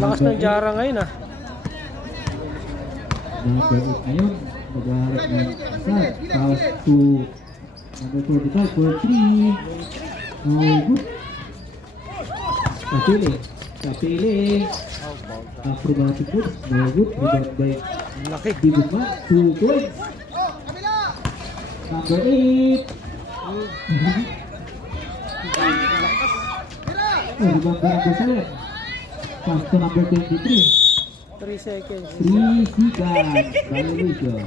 Lakas ng Jara ngayon ah. Number 8 ngayon. Maghaharap ng asad. Pass to number 45 for 3. Oh, good. Kapili. Kapili. Acrobatic good. No good. Rebound by Laki. Di Guzman. 2 points. Number 8. Rebound by number 7. Pass to number 23. 3 seconds. 3 seconds. Violation.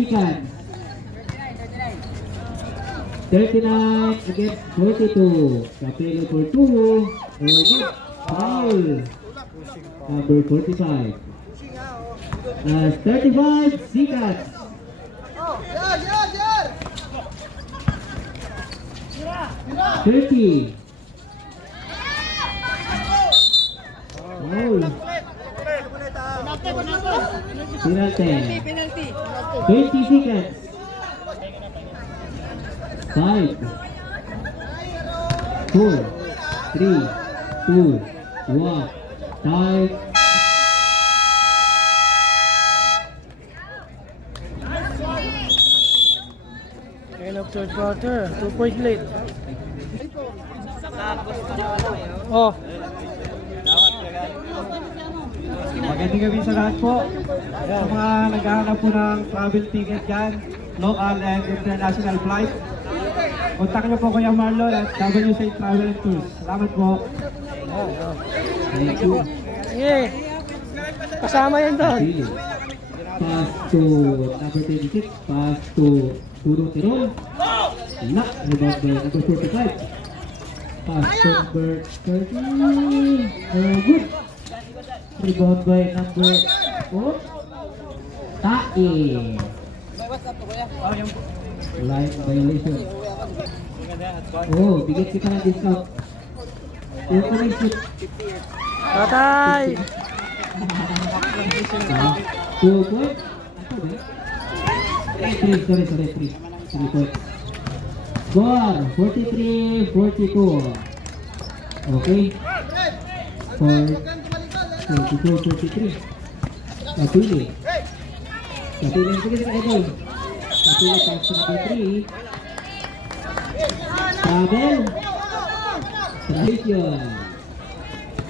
Seconds. 39 against 42. Capello for 2. Foul. Number 45. 35 seconds. 30. Foul. Penalty. 20 seconds. 5, 4, 3, 2, 1. Time. End of third quarter. 2 points late. Oh. Magandang gabi sa lahat po. Sa mga naghahanap po ng travel ticket dyan, local and international flight, kontak niyo po Kuya Marlon at WC Travel and Tours. Salamat po. Thank you. Yeah. Kasama yan doon. Pili. Pass to number 26. Pass to Puro Tirol. Lock. Rebound by number 45. Pass to number 30. Good. Rebound by number 4. Tae. Line violation. Oh, bigyan kita ng discount. Yung kaming shoot. Patay. 2 points. Ano ba? 3, sorry, 3 points. Score, 43-42. Okay. For 44-43. Kapili. Kapili, sige sa idol. Kapili, pass to number 3. Travel. Tradition.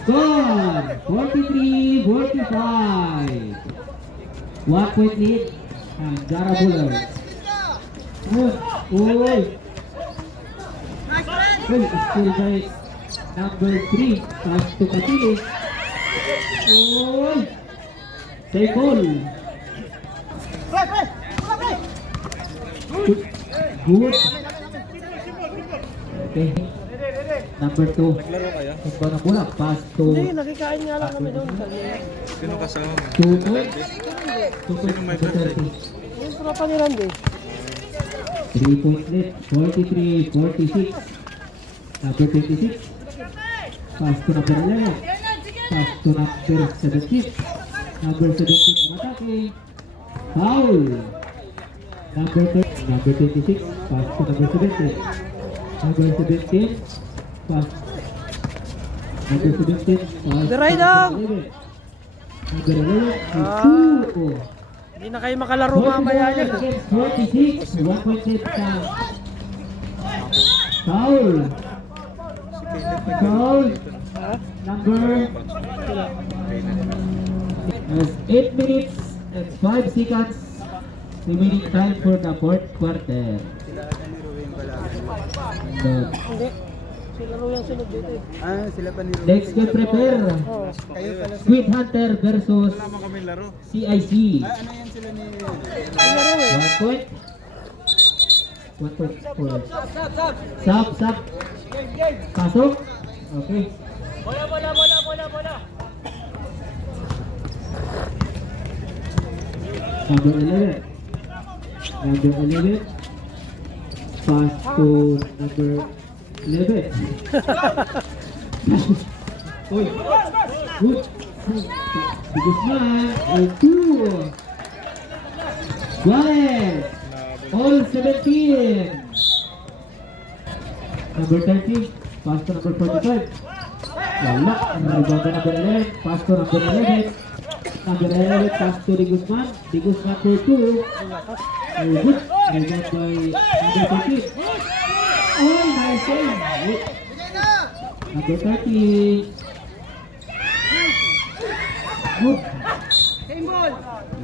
Score, 43-45. 1 point lead ang Jara Bullers. Uy! Still by number 3. Pass to Kapili. Uy! Save ball. Good. Okay. Number 2. Ito na muna. Pass to Hindi, nakikain nga lang kami doon. Sino kasama mo? 2 points. 2 points. Sino may Number birthday? 30. Yung tropa ni Randy. 3 points left. 43-46. Number 26. Pass to number 11. Pass to number 17. Number 17 umatake. Foul. Number 26. Pass to number 17. Number 17. Pass. Number 17. Pass Diray to dong! number 11. Number 11. Ah. 2. Hindi na kayo makalaro mamaya yan. 46. 1 point left sa foul. Foul. Ha? Number 8 minutes and 5 seconds remaining time for the fourth quarter. Hindi. Sila ro yung sunod dito eh. Sila pa ni Next game prepare. Oh. Squid Hunter versus Wala kami laro. CIC. Ano yan sila ni... Sila ro eh. 1 point. 1 point. Sub. Pasok. Okay. Number 11. Number 11. Pass to number 11. Uy. Good. Bigus na. And 2. Guales. All 17. Number 30. Pass to number 45. Wala. Rebound na number 11. Pass to number 11. Number 11, pass to Di Guzman. Di Guzman for 2. Very good. Rebound by number 13. Oh, nice game. Number 13. Good.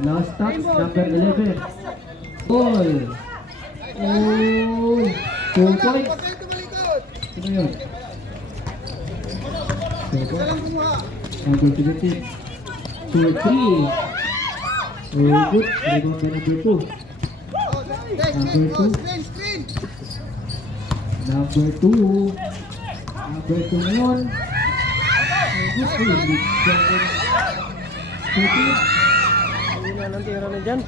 Last touch, number 11. Ball. Oh, 2 points. Sino yun? 2 points. Number 17. 2-3. Very good. Rebound by number 2. Number 2. Number 2. Number 2 ngayon. Very good. 13. Hindi na ng tira na dyan.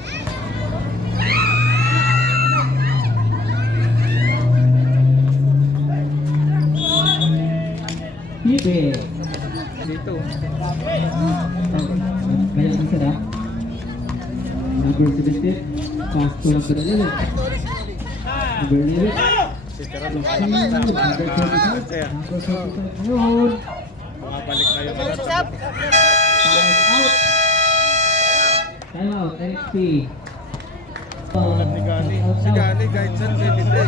Pibe. Dito. Kaya ang sarap. Number 17. Pass to number 11. Number 11. Number 35. Number 35 ngayon. Makabalik na yung Time out. Time out. NXT. ni Gali. Si Gali, guide saan si Linde.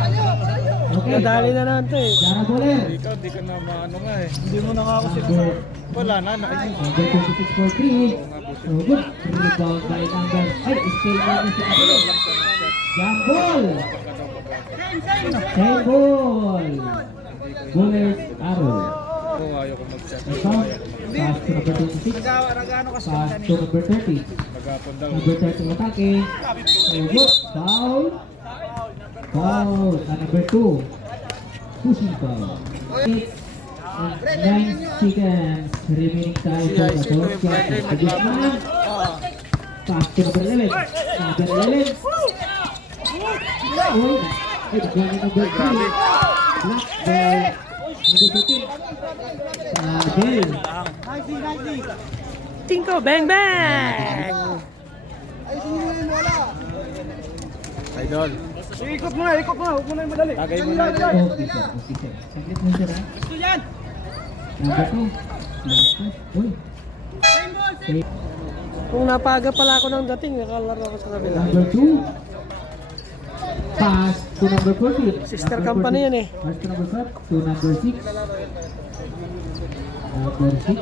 Okay. Nadali na natin to eh. Jara Boler. Ikaw, di ka na maano nga eh. Hindi mo nakakausip. Number Wala na, Number 26 for 3. Oh, good. Rebound by number. Ay, still namin si Abel. Jump ball. Same ball. Bullet arrow. Oo, ayaw ko mag-chat. Rebound. Pass to number 26. Pass to number 30. Magapon daw. Number 30 atake. Oh, good. Foul. Foul. Number 2. Pushing foul. 9 seconds remaining time for the fourth quarter. Guzman. Pass to number 11. Number 11. Oh, it's going number 3. Block by number 13. Bell. Tingko, bang bang! Idol. Ikot mo na, huwag mo na yung madali. Tagay mo na. Okay, sir. Okay, sir. Saglit mo sir, ha? Number 2. Last pass. Uy. Kung napaga pala ako ng dating, nakalaro ako sa kabila. Number 2. Pass to number 14. Sister Number company 14. yan eh. Pass to number 5. To number 6. Number 6.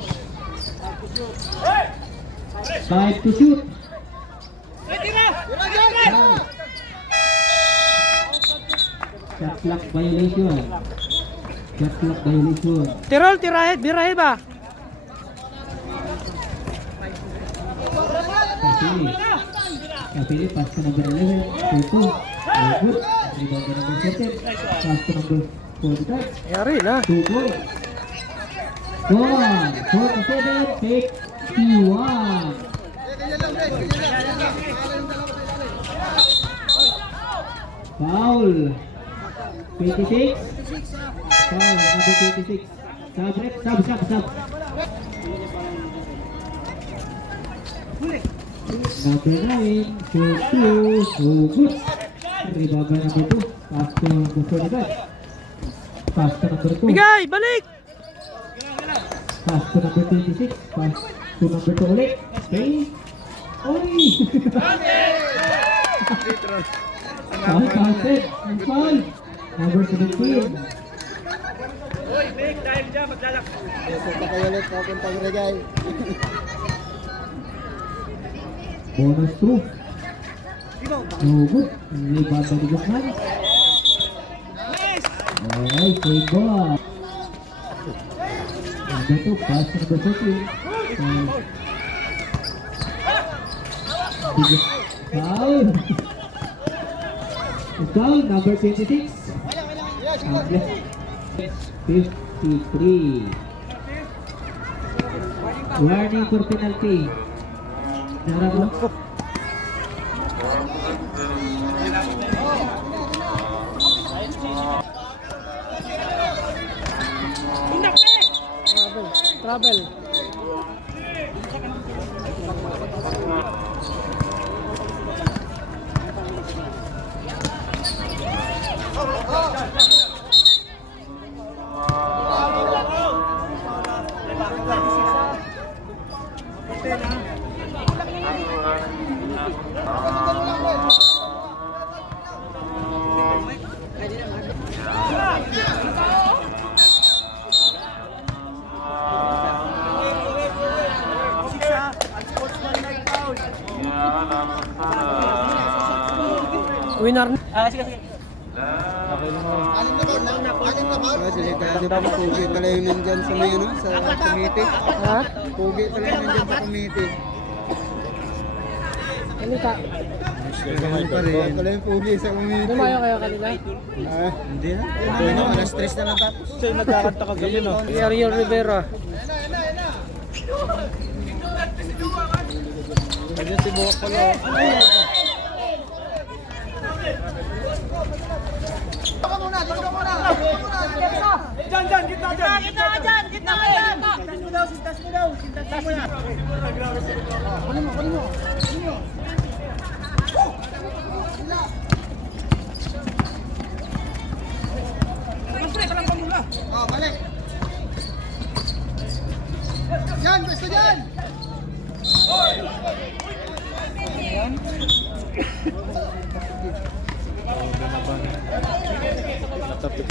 5 to shoot. Shot clock violation. Shot clock violation. Tirol, tirahe, birahe ba? Kapili. Kapili, pass to number 11. 2-2. Very good. Rebound to number 7. Pass to number 45. Yari na. 2 points. Score. 47. 51. Foul. 26. Foul. Number 26. Sub. Number 9. 4-2. So good. Rebound by number 2. Pass to number 45. Pass to number 2. Bigay, balik! Pass to number 26. Pass to number 2 ulit. Stay. Oy! Foul counted. And foul. Number 17. Bonus 2. No good. Rebound by Di Guzman. Alright, take ball. Number 2, pass to number 13. Foul. Foul, number 26. 53. Warning for penalty. Nara mo? Travel. Winner. Pugi pala yung nandyan sa may ano, sa committee. Ha? Pugi pala yung nandyan sa committee. Ano ka? Ganun pa rin. Pala yung pugi sa committee. Lumayo kayo kanina? Hindi na. Alas 3 na lang tapos. Siya nagkakanta ka gabi, no? Si Ariel Rivera. Nandiyan si Buwak pala. Yan, gusto yan! Natapit.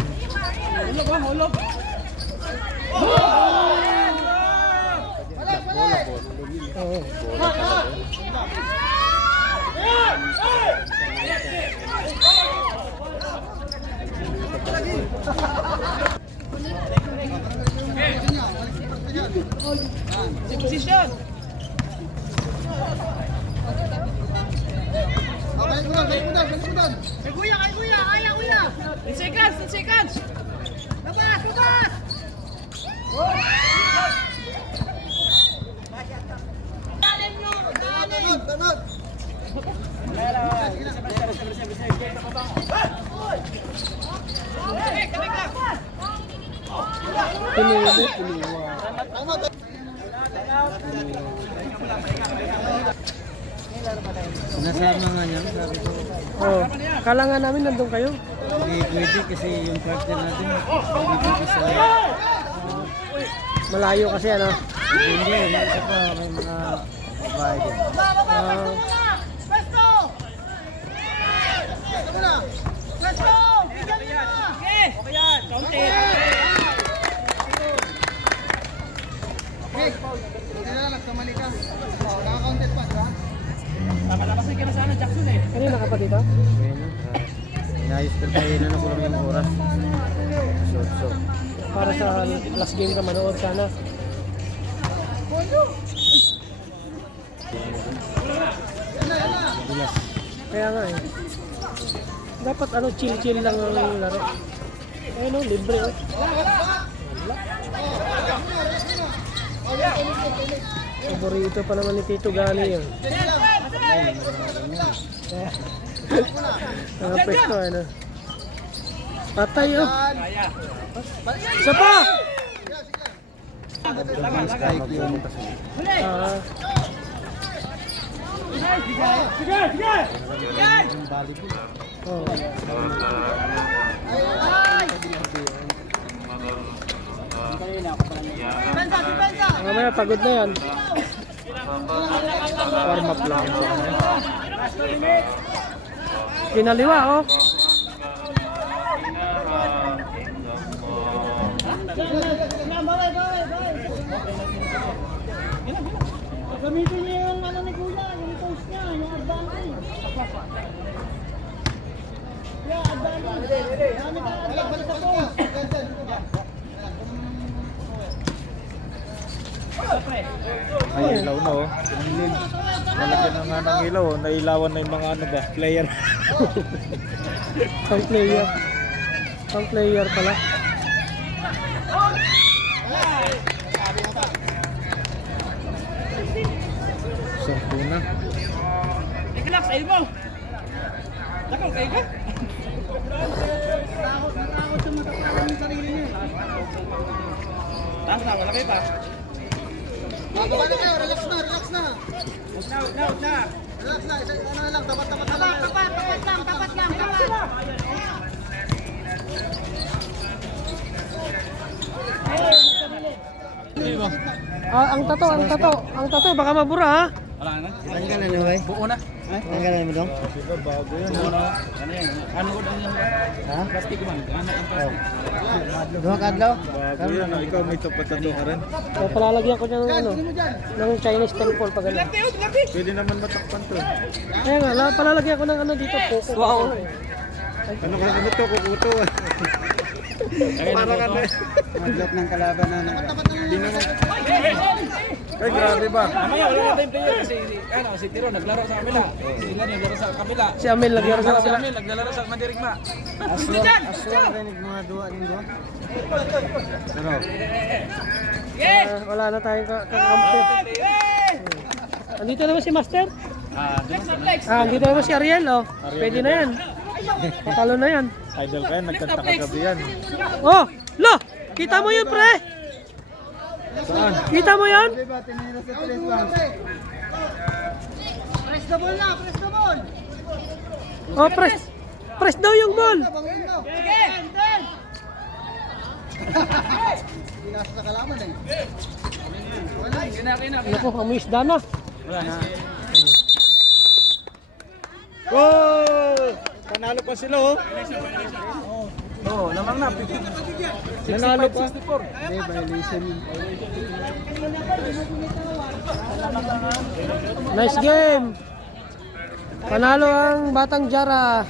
Nasama nga niya, sabi ko. Oh, kala nga namin nandun kayo. Hindi pwede kasi yung partner natin hindi sa Malayo kasi ano. hindi, yung isa pa may mga babae din. Kanina ka pa dito? Inayos ko tayo na lang yung oras. So. Para sa last game ka manood sana. Kaya nga eh. Dapat ano chill lang ang laro. Ayun oh, libre oh. Paborito pa naman ni Tito Gani yun. Ang pesto ano. Patay oh. Isa pa! Oh. Mamaya pagod na yan. Warm up lang. Kinaliwa oh. Gamitin niyo yung ano ni Kuya, yung toast niya, yung advantage. Yeah, advantage. Gamit ang advantage sa toast. Ay, ilaw na, oh. Tumilin. Malagyan na nga ng ilaw, oh. Nailawan na yung mga ano ba, player. Pang player. Pang player pala. Sarpo na. Relax, ayun mo. Takot kayo ka? Takot sa matatakot ng sarili niya. Taas na, malaki pa. Bababa na kayo, relax na. Huwag na. Relax na, ano na lang, tapat na lang. Tapat lang. Ang tato, baka mabura ha. Tanggalan na ba? Buo na. Tanggalan mo dong? Diba, bago yan. Ano ko din yan? Ha? Plastic man. Dua kadlaw? Bago yan. Ikaw may tapat-tato ka rin. So, palalagyan ko ng ano, ng Chinese temple pag ganun. Pwede naman matakpan to. Kaya nga, palalagyan ko ng ano dito, Poco. Wow. Ano to? Kukuto. Parang ano. Madlok ng kalaban na Ay, grabe ba? Mamaya wala na tayong player kasi si Tiro naglaro sa kabila. Sila naglaro sa kabila. Si Amel lagyan sa Si kapila. Amel naglalaro sa Mandirigma. aswang rinig mga duwa nindyo. Wala na tayong kakampi. Andito naman si Master. Andito naman si Ariel, oh. Pwede na yan. Patalo na yan. Idol ka yan. Nagkanta kagabi yan. Oh, lo! Kita mo yun, pre? Saan? Kita mo yan? Oh, press daw yung ball. Naku, amoy isda na. Oh! Panalo pa sila oh. Oo, lamang na. Nanalo pa. 64. Nice game. Panalo ang Batang Jara.